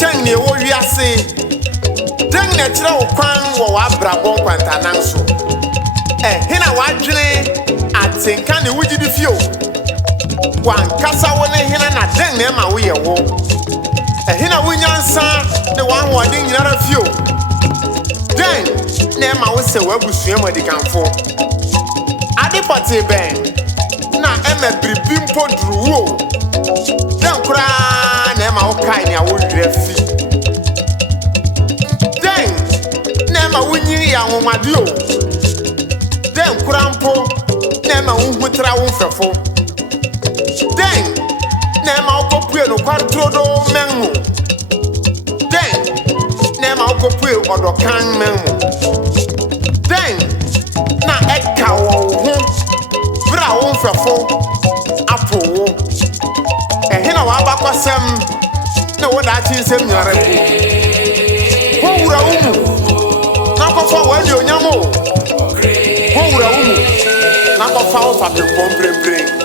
kyɛn ne wo wiase dwene ɛkyerɛ kwan wɔ wabrabɔ nkwantanan so hena wadwene atenka ne wugyidi fio wankasa wo ne hena na dwene ma wo yɛ wo hena wo nyansa ne wanwonwade nyinaa fio dwene ma wo sɛ wabusua mu adikanfo ade pɔtee bɛn na biribi mpo duru wo dwene koraa na ma wo kai ne awo werɛ fi dwene ma wunyin ya anwonwade o dwene koraa mpo na ma wuhu tra wo mfɛfo dwene ma wo kopue nokware turodoo menmu dwene ma wo kopue kann menmu dwene na ɛka wo ho bere a wo mfɛfo apo wo hena wabakɔsɛm na wo daakye nsɛm nyare po ho wura wumu na kɔfa wadi onyam o ho wura wumu na kɔfa wo fapempong brɛbrɛ